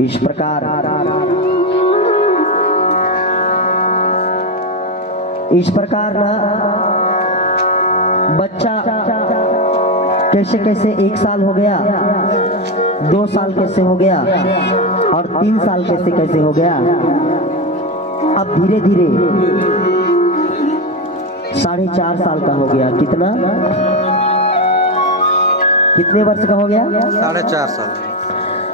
इस प्रकार ना बच्चा कैसे कैसे 1 साल हो गया, 2 साल कैसे हो गया और 3 साल कैसे कैसे हो गया। अब धीरे धीरे 4.5 साल का हो गया। कितने वर्ष का हो गया? 4.5 साल।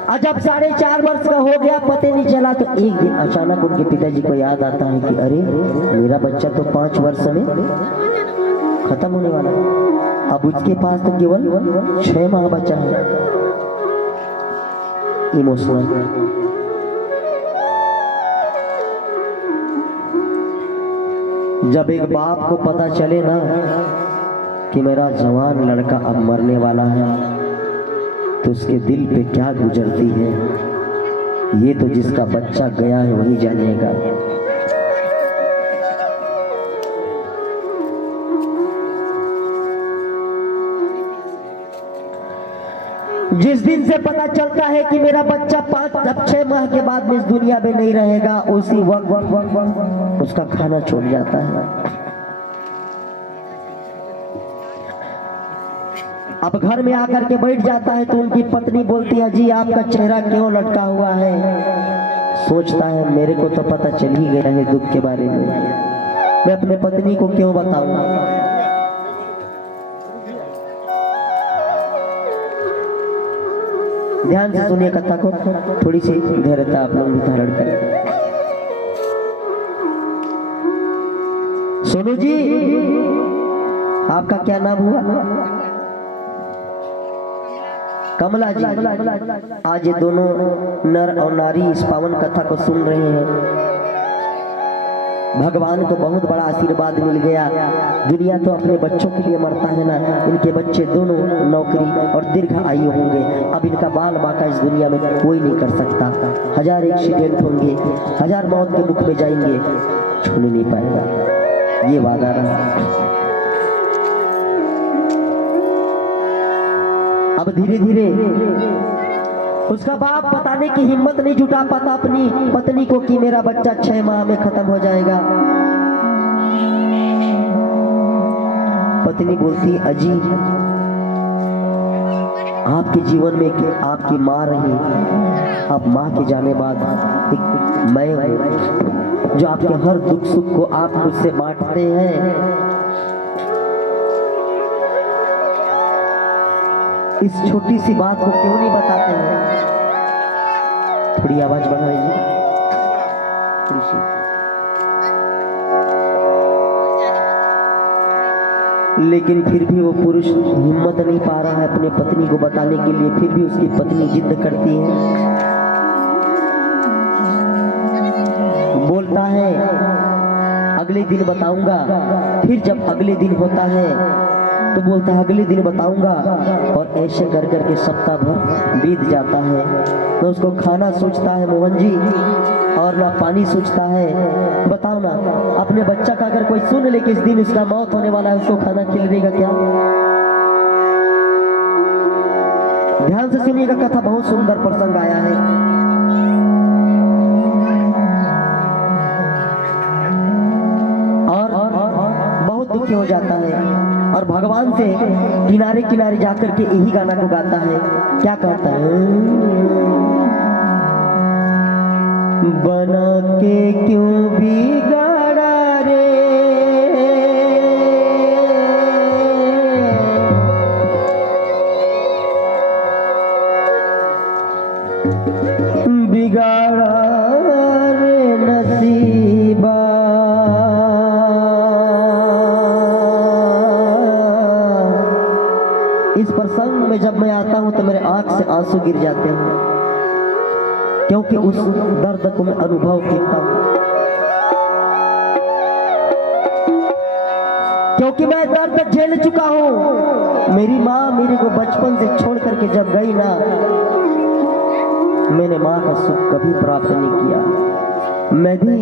और जब 4.5 वर्ष का हो गया, पता नहीं चला, तो एक दिन अचानक उनके पिताजी को याद आता है कि अरे मेरा बच्चा तो 5 वर्ष में खत्म होने वाला है। अब उसके पास तो केवल 6 माह बचा है। इमोशनल जब एक बाप को पता चले ना कि मेरा जवान लड़का अब मरने वाला है, तो उसके दिल पे क्या गुजरती है, ये तो जिसका बच्चा गया है वही जानेगा। जिस दिन से पता चलता है कि मेरा बच्चा 6 माह के बाद इस दुनिया में नहीं रहेगा, उसी वक्त उसका खाना छोड़ जाता है। अब घर में आकर के बैठ जाता है तो उनकी पत्नी बोलती है, जी आपका चेहरा क्यों लटका हुआ है? सोचता है मेरे को तो पता चल ही गया है दुख के बारे में, मैं अपने पत्नी को क्यों बताऊं। ध्यान से सुनिए कथा को, थोड़ी सी धैर्यता आप लोग धारण करें। सोनू जी, आपका क्या नाम हुआ? कमला जी। आज ये दोनों नर और नारी इस पावन कथा को सुन रहे हैं। भगवान को बहुत बड़ा आशीर्वाद मिल गया। दुनिया तो अपने बच्चों के लिए मरता है ना, इनके बच्चे दोनों नौकरी और दीर्घ आयु होंगे। अब इनका बाल बाका इस दुनिया में कोई नहीं कर सकता। 1000 एक्सीडेंट होंगे, 1000 मौत के मुख में जाएंगे, छूने नहीं पाएगा। ये वादा रहा। अब धीरे धीरे उसका बाप बताने की हिम्मत नहीं जुटा पाता अपनी पत्नी को कि मेरा बच्चा 6 माह में खत्म हो जाएगा। पत्नी बोलती, अजी आपके जीवन में आपकी माँ रही, अब माँ के जाने बाद एक मैं हूं जो आपके हर दुख सुख को आप मुझसे बांटते हैं। इस छोटी सी बात को क्यों नहीं बताते हैं? थोड़ी आवाज बढ़ाइए। लेकिन फिर भी वो पुरुष हिम्मत नहीं पा रहा है अपने पत्नी को बताने के लिए। फिर भी उसकी पत्नी जिद करती है, बोलता है अगले दिन बताऊंगा। फिर जब अगले दिन होता है तो बोलता है अगले दिन बताऊंगा, और ऐसे कर करके सप्ताह भर बीत जाता है। तो उसको खाना सोचता है मोहन जी, और ना पानी सोचता है। बताओ ना, अपने बच्चा का अगर कोई सुन ले कि इस दिन इसका मौत होने वाला है, उसको खाना खिलाएगा क्या? ध्यान से सुनिएगा, कथा बहुत सुंदर प्रसंग आया है। और बहुत दुखी हो जाता है और भगवान से किनारे किनारे जाकर के यही गाना को गाता है। क्या कहता है? बना के क्यों बिगाड़ा रे, बिगाड़ा रे नसीबा। इस प्रसंग में जब मैं आता हूं तो मेरे आंख से आंसू गिर जाते हैं, क्योंकि उस दर्द को मैं अनुभव करता हूं। क्योंकि मैं दर्द झेल चुका हूं। मेरी माँ मेरे को बचपन से छोड़ करके जब गई ना, मैंने माँ का सुख कभी प्राप्त नहीं किया। मैं भी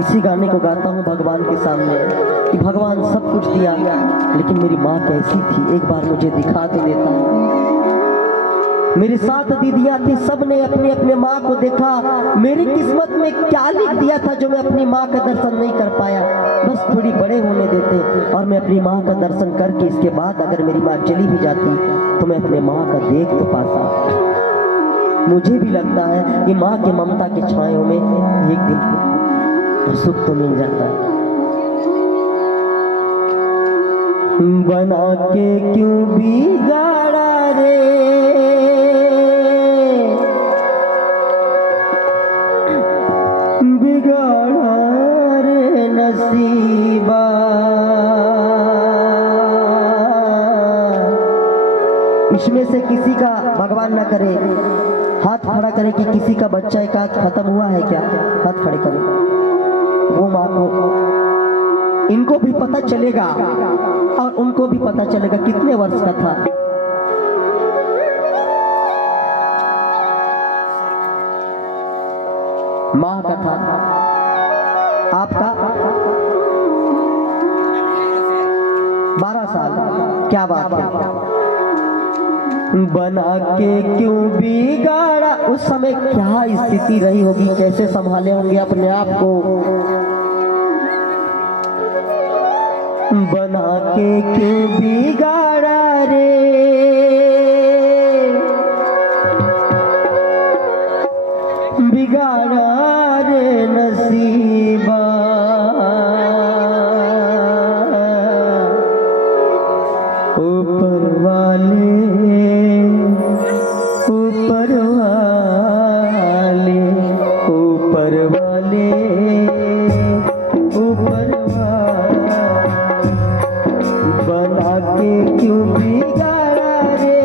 इसी गाने को गाता हूँ भगवान के सामने कि भगवान सब कुछ दिया, लेकिन मेरी माँ कैसी थी एक बार मुझे दिखा तो देता। मेरी 7 दीदियां थी, सबने अपने अपने माँ को देखा। मेरी किस्मत में क्या लिख दिया था जो मैं अपनी माँ का दर्शन नहीं कर पाया। बस थोड़ी बड़े होने देते और मैं अपनी माँ का दर्शन करके इसके बाद अगर मेरी माँ चली भी जाती तो मैं अपने माँ का देख तो पाता। मुझे भी लगता है कि माँ के ममता के छायों में एक दिन सुख तो मिल जाता है। बना के क्यों बिगाड़ा रे, बिगाड़ा रे नसीबा। इसमें से किसी का भगवान ना करे हाथ खड़ा करे कि किसी का बच्चा एक हाथ खत्म हुआ है क्या, हाथ खड़े करे। वो माँ को इनको भी पता चलेगा और उनको भी पता चलेगा कितने वर्ष का था। माँ का था, आपका 12 साल। क्या बात है। बना के क्यों बिगाड़ा, उस समय क्या स्थिति रही होगी, कैसे संभाले होंगे अपने आप को। बना के क्यों बिगाड़ा रे, बिगाड़ा रे नसीबा। ऊपर वाले, ऊपर वाले, ऊपर वाले, ऊपर वाले। बना के क्यों बिगाड़ा रे,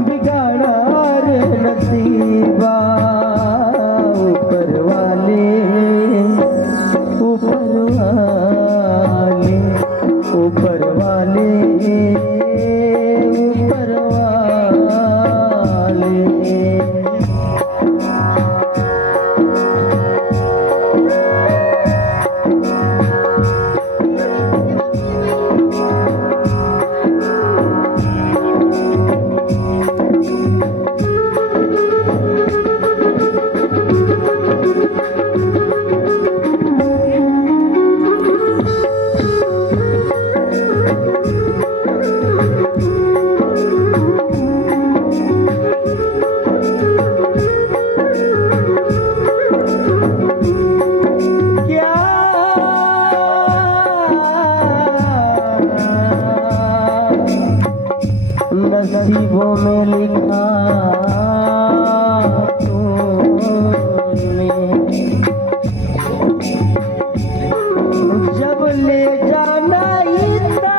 बिगाड़ा रे नसीबा। ऊपर वाले, ऊपर वाले, ऊपर वाले, ऊपर वाले। नसीबों में लिखा तूने, जब ले जाना इतना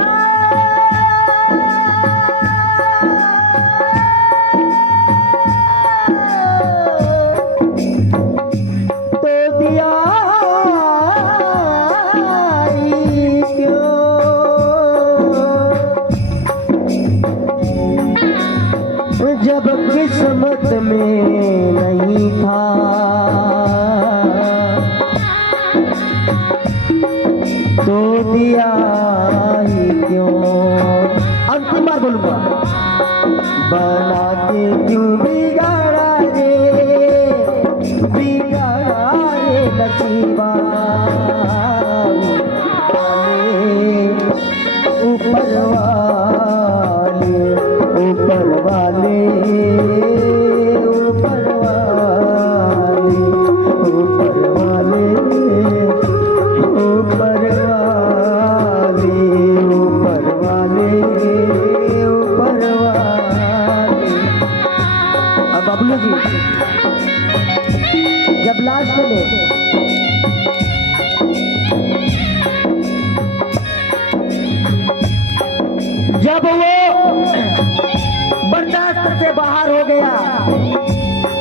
तो दिया जब किस्मत में नहीं था। तो दिया ही क्यों। अंतिम बार बोलूंगा। बना के क्यों बिगाड़ा रे, बिगाड़ा रे नसीबा। ऊपर वाले, ऊपर वाले, ऊपर वाले, ऊपर वाले, ऊपर वाले, ऊपर वाले, ऊपर वाले। अब बबलू जी जब लास्ट में जब वो बर्दाश्त से बाहर हो गया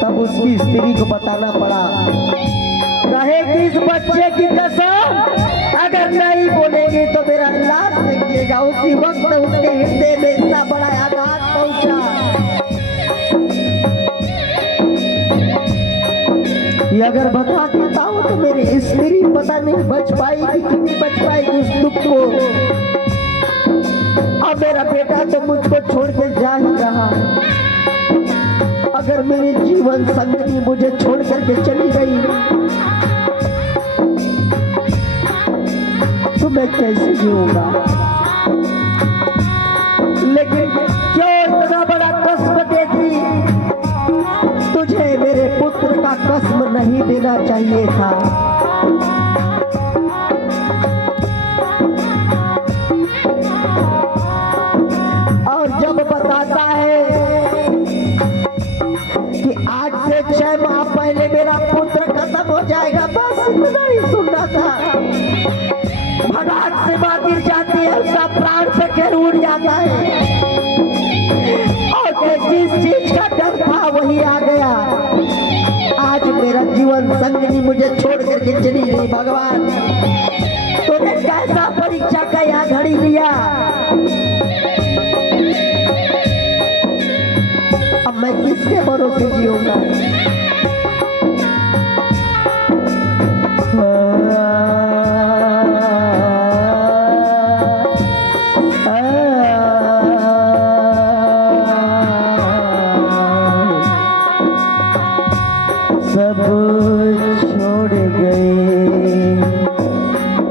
तब उसकी स्त्री को बताना पड़ा। कहे कि इस बच्चे की कसम अगर नहीं बोलेंगे तो मेरा लाश देखिएगा। उसी वक्त उसके हृदय में इतना बड़ा आघात पहुंचा कि अगर बता देता हूं तो मेरी स्त्री पता नहीं बच पाएगी कि नहीं बच पाएगी उस दुख को। अब मेरा बेटा तो मुझको छोड़ के जा ही रहा है, अगर मेरी जीवन संगनी मुझे छोड़ करके चली गई तो मैं कैसे जीऊंगा। लेकिन क्यों इतना बड़ा कस्म देती, तुझे मेरे पुत्र का कस्म नहीं देना चाहिए था। और जब बताता है कि आज से 6 माह पहले मेरा पुत्र खत्म हो जाएगा, बस इतना ही सुनना था। भगात से मां गिर जाती है, उसका प्राण से घेर उड़ जाता है और जिस चीज का डर था वही आ गया। आज मेरा जीवन संगनी मुझे छोड़ करके चली गई। भगवान तूने कैसा परीक्षा का यह घड़ी लिया, अब मैं किसके भरोसे जीऊंगा। सब छोड़ गए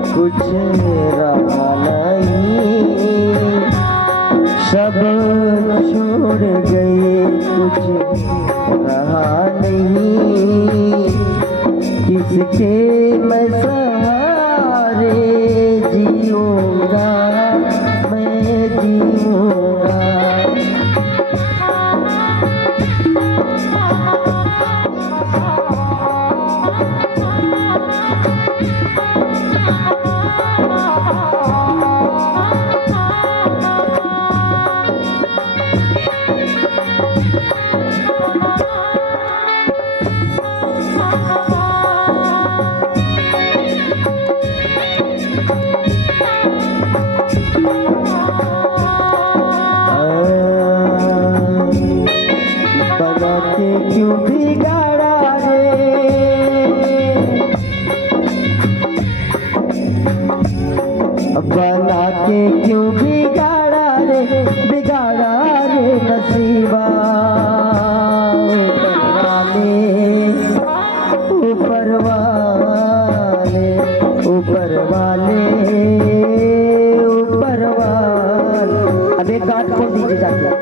कुछ रहा नहीं, सब छोड़ गए कुछ रहा नहीं, किसके मैं सहारे जीऊंगा, मैं जीऊंगा। क्यों बिगाड़ा रे, बना के क्यों बिगाड़ा रे, बिगाड़ा रे नसीबा। ऊपर वाले, ऊपर वाले, ऊपर वाले। अब एक गाट को दीजिए जाके।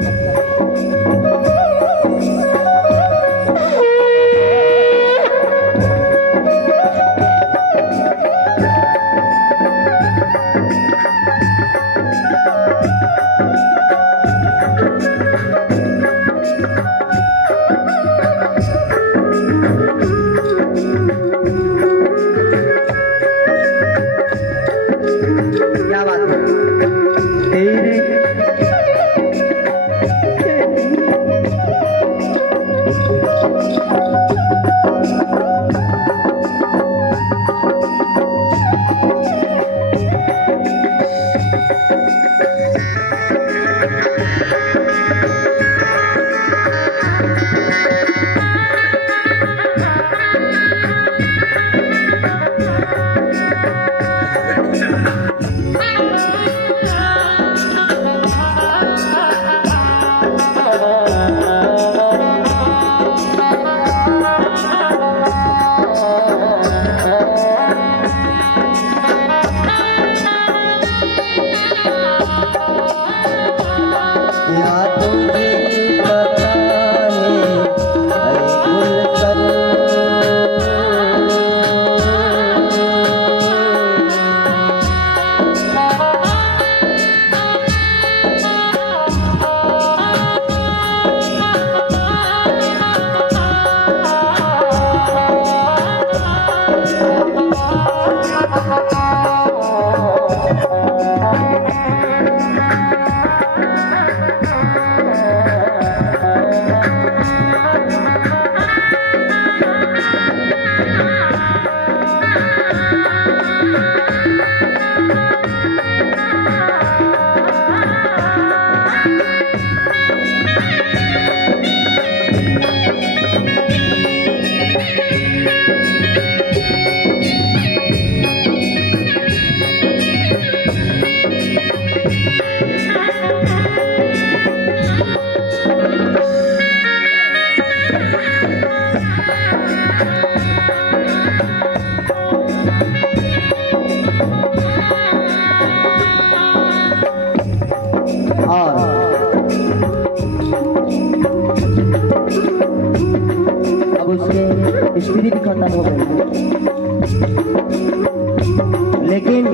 लेकिन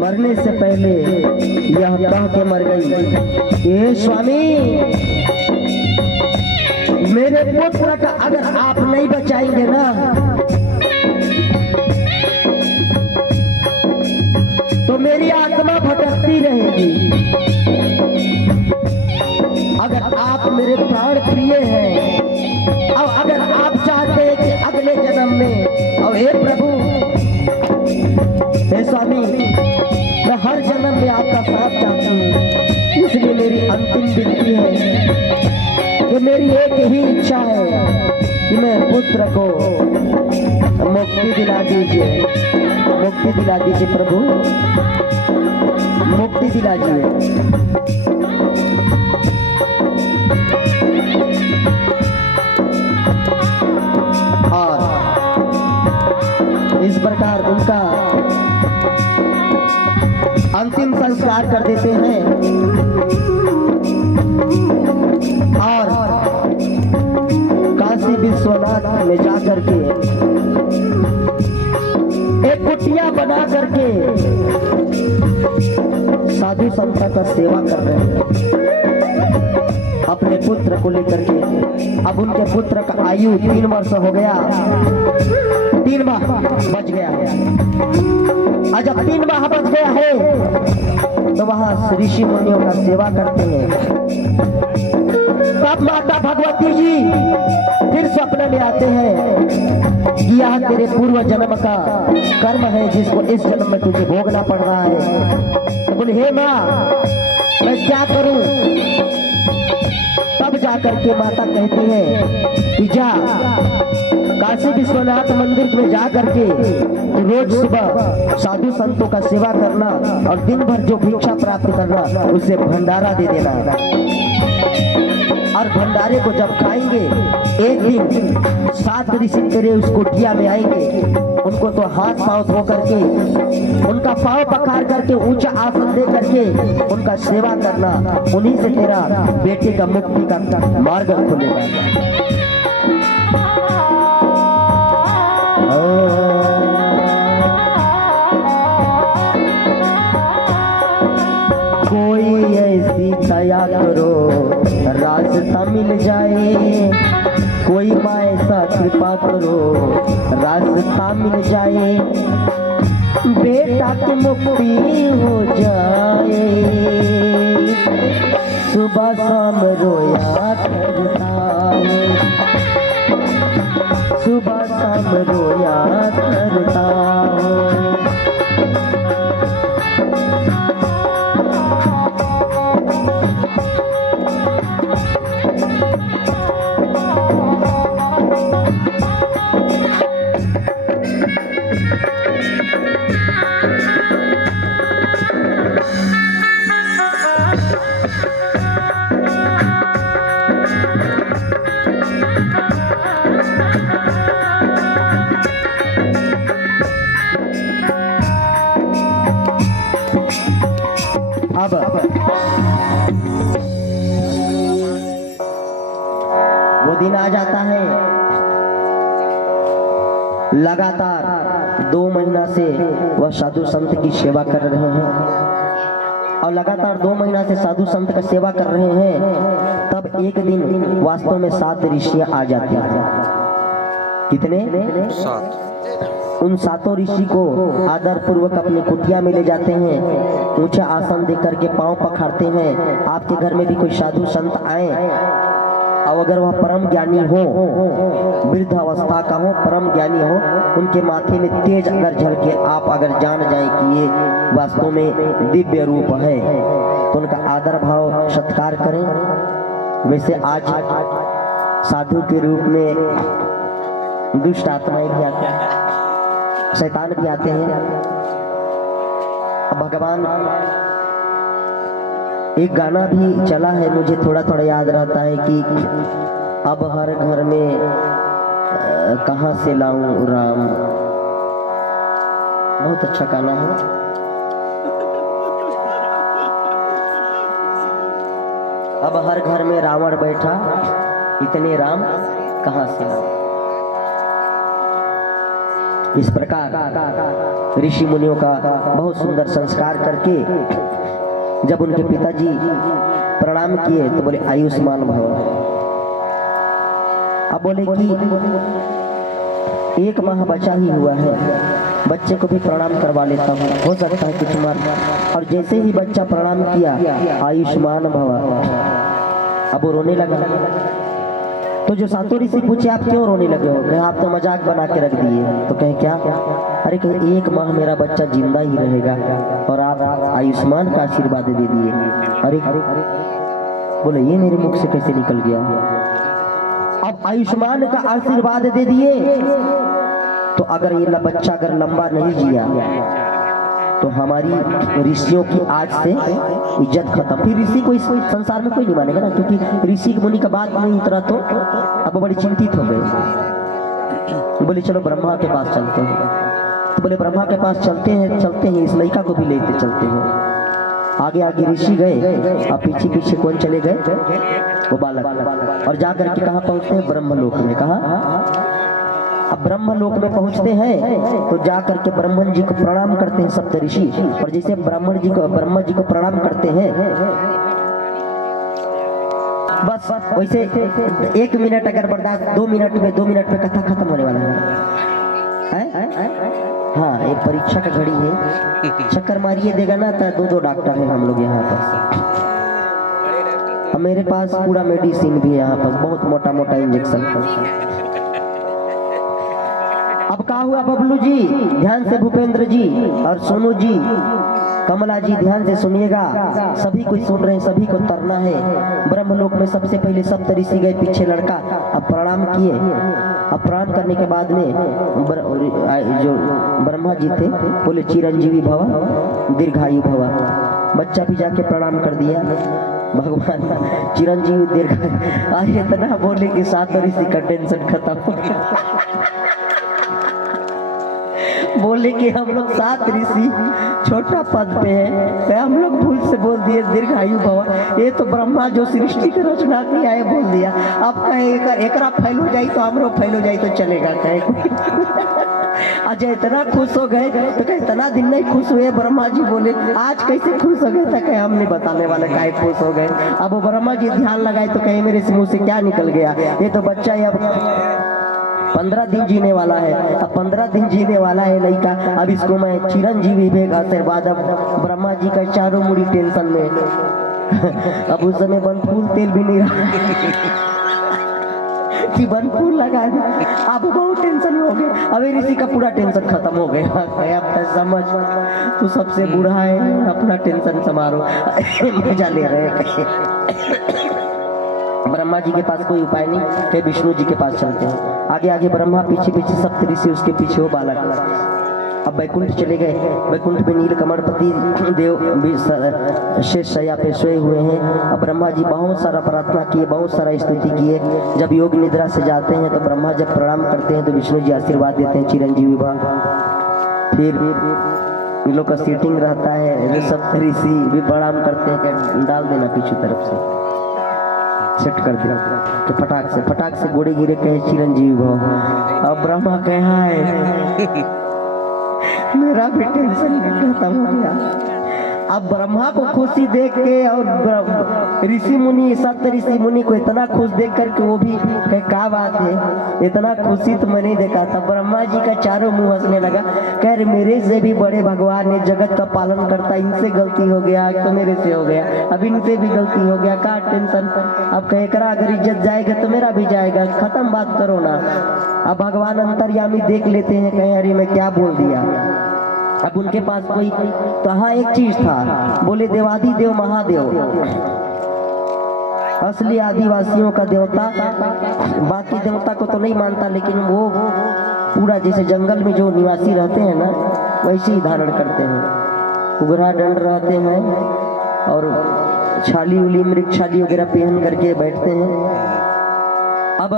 मरने से पहले यह कह के मर गई, हे स्वामी, मेरे पुत्र का अगर आप नहीं बचाएंगे ना तो मेरी आत्मा भटकती रहेगी। अगर आप मेरे प्राण प्रिय हैं और अगर आप चाहते हैं कि अगले जन्म में, और हे प्रभु, हे स्वामी, मैं हर जन्म में आपका साथ चाहता हूँ, इसलिए मेरी अंतिम विनती है कि मेरी एक ही इच्छा है कि मैं पुत्र को मुक्ति दिला दीजिए, मुक्ति दिला दीजिए प्रभु, मुक्ति दिला दीजिए। और इस प्रकार उनका अंतिम संस्कार कर देते हैं और काशी विश्वनाथ में जाकर के एक कुटिया बना करके साधु संत का सेवा कर रहे हैं अपने पुत्र को लेकर के। अब उनके पुत्र का आयु 3 वर्ष हो गया, 3 माह बच गया है। और जब 3 माह बच गया है तो वहां ऋषि मुनियों का सेवा करते हैं। तब माता भगवती जी फिर सपने में आते हैं कि यह तेरे पूर्व जन्म का कर्म है जिसको इस जन्म में तुझे भोगना पड़ रहा है। तो बोले, हे माँ, मैं क्या करूं? तब जाकर के माता कहती है कि जा काशी विश्वनाथ मंदिर में जा करके रोज सुबह साधु संतों का सेवा करना और दिन भर जो भिक्षा प्राप्त करना उसे भंडारा दे देना। और भंडारे को जब खाएंगे, एक दिन 7 ऋषि तेरे उस कुटिया में आएंगे, उनको तो हाथ पांव धो करके, उनका पांव पखार करके, ऊंचा आसन दे करके उनका सेवा करना। उन्हीं से तेरा बेटे का मुक्ति का मार्ग खुलेगा। कोई ऐसी दया करो रास्ता मिल जाए, कोई माँ ऐसा कृपा करो रास्ता मिल जाए, बेटा की मुक्ति हो जाए। सुबह शाम रोया करता हूँ, सुबह शाम रोया करता हूँ। अब वो दिन आ जाता है, लगातार 2 महीना से वह साधु संत की सेवा कर रहे हैं और लगातार 2 महीना से साधु संत का सेवा कर रहे हैं। तब एक दिन वास्तव में 7 ऋषियां आ जाते हैं। कितने? 7। उन 7 ऋषि को आदर पूर्वक अपनी कुटिया में ले जाते हैं, ऊंचा आसन देकर के पांव पखारते हैं। आपके घर में भी कोई साधु संत आए और अगर वह परम ज्ञानी हो, वृद्ध अवस्था का हो, परम ज्ञानी हो, उनके माथे में तेज अगर झलके, आप अगर जान जाए कि ये वास्तव में दिव्य रूप है, तो उनका आदर भाव सत्कार करें। वैसे आज साधु के रूप में दुष्ट आत्माएं भी आते हैं, शैतान भी आते हैं। भगवान, एक गाना भी चला है, मुझे थोड़ा थोड़ा याद रहता है कि अब हर घर में कहाँ से लाऊं राम। बहुत अच्छा गाना है। अब हर घर में रावण बैठा, इतने राम कहाँ से लाऊं। इस प्रकार ऋषि मुनियों का बहुत सुंदर संस्कार करके जब उनके पिताजी प्रणाम किए तो बोले आयुष्मान भव। अब बोले कि 1 माह बचा ही हुआ है, बच्चे को भी प्रणाम करवा लेता हूँ, हो सकता है कुछ मार। और जैसे ही बच्चा प्रणाम किया आयुष्मान भव, अब वो रोने लगा। तो जो सातों ऋषि पूछे आप क्यों रोने लगे हो? कहे आप तो मजाक बना के रख दिए। तो कहे क्या? अरे कहे 1 माह मेरा बच्चा जिंदा ही रहेगा और आप आयुष्मान का आशीर्वाद दे दिए। अरे बोले ये मेरे मुख से कैसे निकल गया? अब आयुष्मान का आशीर्वाद दे दिए तो अगर ये बच्चा अगर लंबा नहीं जिया तो हमारी ऋषियों की आज से इज्जत खत्म। फिर ऋषि को इस संसार में कोई नहीं मानेगा ना, क्योंकि ऋषि मुनि का बात नहीं उतरा तो अब बड़ी चिंतित हो गए। बोले चलो ब्रह्मा के पास चलते हैं। तो बोले ब्रह्मा के पास चलते हैं, इस लड़का को भी लेते चलते हैं। आगे आगे ऋषि गए और पीछे पीछे कौन चले गए? वो बालक। और जाकर के कहाँ पहुंचते हैं? ब्रह्मलोक में। कहा? अब ब्रह्मलोक में पहुंचते हैं तो जाकर के ब्रह्मन जी को प्रणाम करते हैं सप्त ऋषि। और जैसे ब्रह्मा जी को प्रणाम करते हैं बस वैसे 1 मिनट अगर बर्दाश्त 2 मिनट में कथा खत्म होने वाला है। हाँ, एक परीक्षा का घड़ी है, चक्कर मारिए देगा ना तो 2 डॉक्टर हैं हम लोग यहाँ पर। अब मेरे पास पूरा मेडिसिन भी है यहाँ पर, बहुत मोटा मोटा इंजेक्शन। अब क्या हुआ बबलू जी? ध्यान से, भूपेंद्र जी और सोनू जी, कमला जी ध्यान से सुनिएगा, सभी कुछ सुन रहे हैं, सभी को तरना है। ब्रह्मलोक में सबसे पहले सप्त ऋषि गए, पीछे लड़का। अब प्रणाम किए। अब प्रणाम करने के बाद में जो ब्रह्मा जी थे बोले चिरंजीवी भव दीर्घायु भव। बच्चा भी जाके प्रणाम कर दिया। भगवान चिरंजीवी दीर्घायु। आज इतना बोले कि 7 ऋषि का टेंशन खत्म हो गया। बोले कि हम लोग 7 ऋषि छोटा पद पे है, तो हम लोग भूल से बोल दिए दीर्घायु भव। ये तो ब्रह्मा जो सृष्टि की रचना किया है बोल दिया। अब कहे एकरा फैल हो जाए तो हमरो फैल हो जाए तो चलेगा? कहे अजय इतना खुश हो गए तो कहे इतना दिन नहीं खुश हुए। ब्रह्मा जी बोले आज कैसे खुश हो गए? था कहे हम नहीं बताने वाले काहे खुश हो गए। अब वो ब्रह्मा जी ध्यान लगाए तो कहे मेरे मुंह से क्या निकल गया? ये तो बच्चा अब 15 दिन जीने वाला है। अब 15 दिन जीने वाला है लड़का। अब इसको मैं चिरंजीवी भेगा आशीर्वाद। अब ब्रह्मा जी का चारों मुड़ी टेंशन में। अब उस समय बनफूल तेल भी नहीं रहा कि बनफूल लगा दे। अब बहुत टेंशन हो गए। अब ऋषि का पूरा टेंशन खत्म हो गया। अब तो समझ तू सबसे बूढ़ा है, अपना टेंशन संभालो। मजा ले रहे। ब्रह्मा जी के पास कोई उपाय नहीं है, विष्णु जी के पास चलते हैं। आगे आगे ब्रह्मा, पीछे पीछे सप्त ऋषि, उसके पीछे वो बालक। अब बैकुंठ चले गए। बैकुंठ में नीलकमलपति देव शेष शैया पे सोए हुए हैं। अब ब्रह्मा जी बहुत सारा प्रार्थना किए, बहुत सारा स्तुति किए। जब योग निद्रा से जाते हैं तो ब्रह्मा जब प्रणाम करते हैं तो विष्णु जी आशीर्वाद देते हैं चिरंजीवी भव। फिर इन लोग का सीटिंग रहता है, सप्त ऋषि भी प्रणाम करते हैं। डाल देना पीछे तरफ से सेट कर दिया तो फटाक से गोड़े गिरे, कहे चिरंजीवी भव। अब ब्रह्मा कहा है मेरा भी टेंशन खत्म हो गया। अब ब्रह्मा को खुशी देख के और ऋषि मुनि, सप्त ऋषि मुनि को इतना खुश देख करके वो भी कहे क्या बात है, इतना खुशी तो मैं नहीं देखा था। ब्रह्मा जी का चारों मुंह हंसने लगा। कह रहे मेरे से भी बड़े भगवान ने जगत का पालन करता, इनसे गलती हो गया तो मेरे से हो गया, अब इनसे भी गलती हो गया, क्या टेंशन। अब कहे करा अगर इज्जत जाएगा तो मेरा भी जाएगा, खत्म बात करो ना। अब भगवान अंतर्यामी देख लेते हैं, कहे अरे मैं क्या बोल दिया। अब उनके पास कोई तो हाँ एक चीज था, बोले देवादि देव महादेव, असली आदिवासियों का देवता। बाकी देवता को तो नहीं मानता, लेकिन वो पूरा जैसे जंगल में जो निवासी रहते हैं ना वैसे ही धारण करते हैं। उगरा दंड रहते हैं और छाली उली मृग छाली वगैरह पहन करके बैठते हैं। अब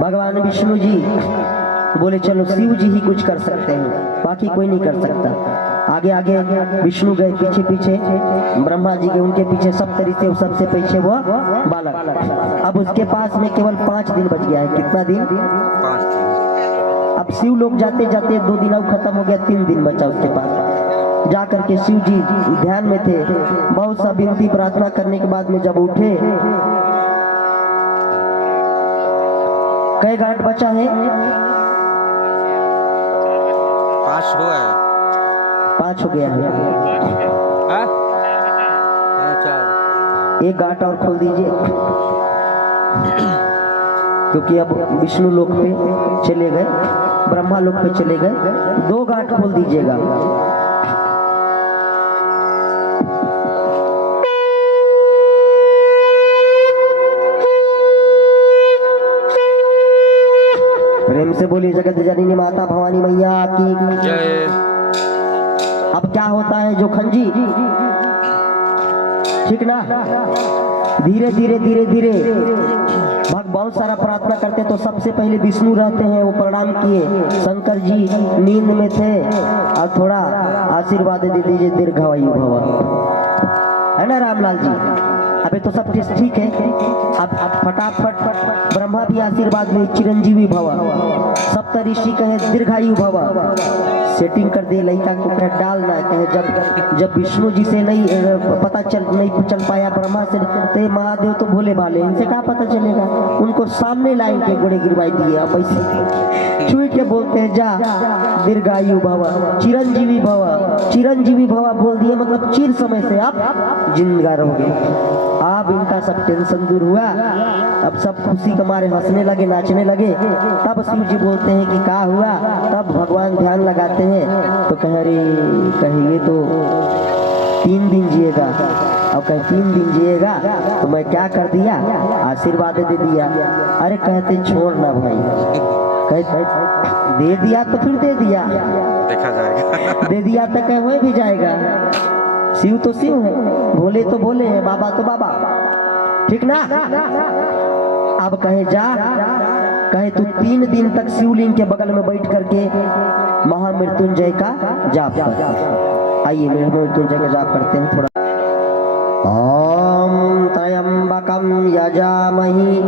भगवान विष्णु जी बोले चलो शिव जी ही कुछ कर सकते हैं, बाकी कोई नहीं कर सकता। आगे आगे विष्णु गए, पीछे पीछे ब्रह्मा जी के, उनके पीछे सप्त ऋषि, सबसे पीछे वो बालक। अब उसके पास में केवल 5 दिन बच गया है। कितना दिन? 5 दिन। अब शिव लोग जाते जाते 2 दिन और खत्म हो गया, 3 दिन बचा उसके पास। जा करके शिव जी ध्यान में थे, बहुत सा विनती प्रार्थना करने के बाद में जब उठे, कई गांठ बचा है? 5 हुआ है। 5 हो गया है। हाँ? 4। एक गांठ और खोल दीजिए, क्योंकि अब विष्णु लोक पे चले गए, ब्रह्मा लोक पे चले गए। 2 गांठ खोल दीजिएगा। प्रेम से बोलिए जगत जननी माता भवानी मैया की जय। अब क्या होता है जोखन जी, ठीक ना? धीरे धीरे धीरे धीरे बहुत सारा प्रार्थना करते, तो सबसे पहले विष्णु रहते हैं, वो प्रणाम किए। शंकर जी नींद में थे और थोड़ा आशीर्वाद दे दीजिए, दीर्घायु भव, है ना रामलाल जी? अबे तो सब चीज ठीक है। अब फटाफट ब्रह्मा भी आशीर्वाद में चिरंजीवी भव, सप्त ऋषि कहे दीर्घायु भव। सेटिंग कर दिए, लड़का को कहे डालना, कहे जब विष्णु जी से नहीं पता नहीं चल पाया, ब्रह्मा से, तो महादेव तो भोले भाले, इनसे क्या पता चलेगा? उनको सामने लाइन के गोड़े गिरवाई दिए। अब ऐसे छुई के बोलते हैं, जा दीर्घायु भव, चिरंजीवी भव। चिरंजीवी भव बोल दिए मतलब चिर समय से आप जिंदा रहोगे। अब इनका सब टेंशन दूर हुआ, अब सब खुशी के मारे हंसने लगे, नाचने लगे। तब शिव जी बोलते हैं कि क्या हुआ? तब भगवान ध्यान लगाते हैं, तो कहिए तो 3 दिन जिएगा। अब कहे 3 दिन जिएगा तो मैं क्या कर दिया? आशीर्वाद दे दिया। अरे कहते छोड़ना भाई, कहे दे दिया तो फिर दे दिया, देखा जाएगा। दे दिया तो कहे हो भी जाएगा। शिव तो शिव है, भोले तो भोले हैं, बाबा तो बाबा, ठीक ना? अब कहे जा, कहे तू 3 दिन तक शिवलिंग के बगल में बैठ करके महामृत्युंजय का जाप कर। आइए महामृत्युंजय का जाप करते हैं थोड़ा। ओम त्र्यंबकम यजामहि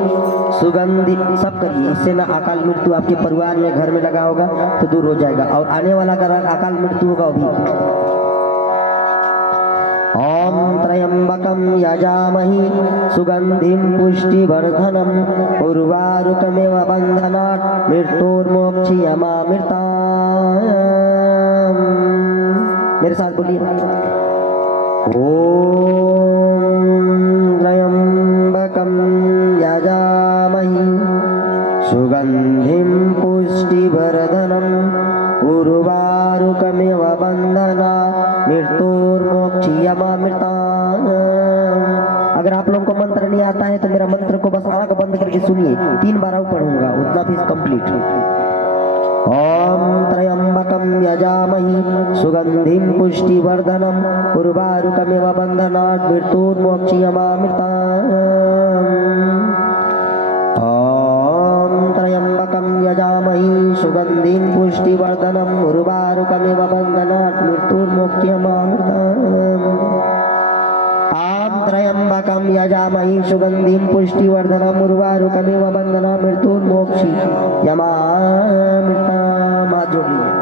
सुगंधि, सब करिए, इससे ना अकाल मृत्यु आपके परिवार में घर में लगा होगा तो दूर हो जाएगा, और आने वाला अगर अकाल मृत्यु होगा अभी। ओम त्र्यंबकम यजामहि सुगंधिं पुष्टिवर्धनम उर्वारुकमेव बंधनात् मृत्योर्मोक्षयमामृताम्। मेरे साथ बोलिए, ओम त्र्यंबकम यजामहि सुगंधिं पुष्टिवर्धनम उर्वारुकमेव बंधनात् मृत्योर्मोक्षयमामृताम्। अगर आप लोगों को मंत्र नहीं आता है तो मेरा मंत्र को बस आंख बंद करके सुनिए, 3 बार और पढ़ूंगा, उतना भी कंप्लीट। ओम त्र्यंबकम यजामहि सुगंधिं पुष्टिवर्धनम उर्वारुकमेव बंधनात् मृत्योर्मोक्षयमामृताम्। ओम त्र्यंबकम यजामहि सुगंधिं पुष्टिवर्धनम उर्वारुकमेव बंधनात् मृत्योर्मोक्षयमामृताम्। आम त्र्यंबकम यजामहि सुगंधिं पुष्टिवर्धनम उर्वारुकमेव बंधनात् मृत्योर्मोक्षयमामृताम्। हाथ जोड़ लीजिए।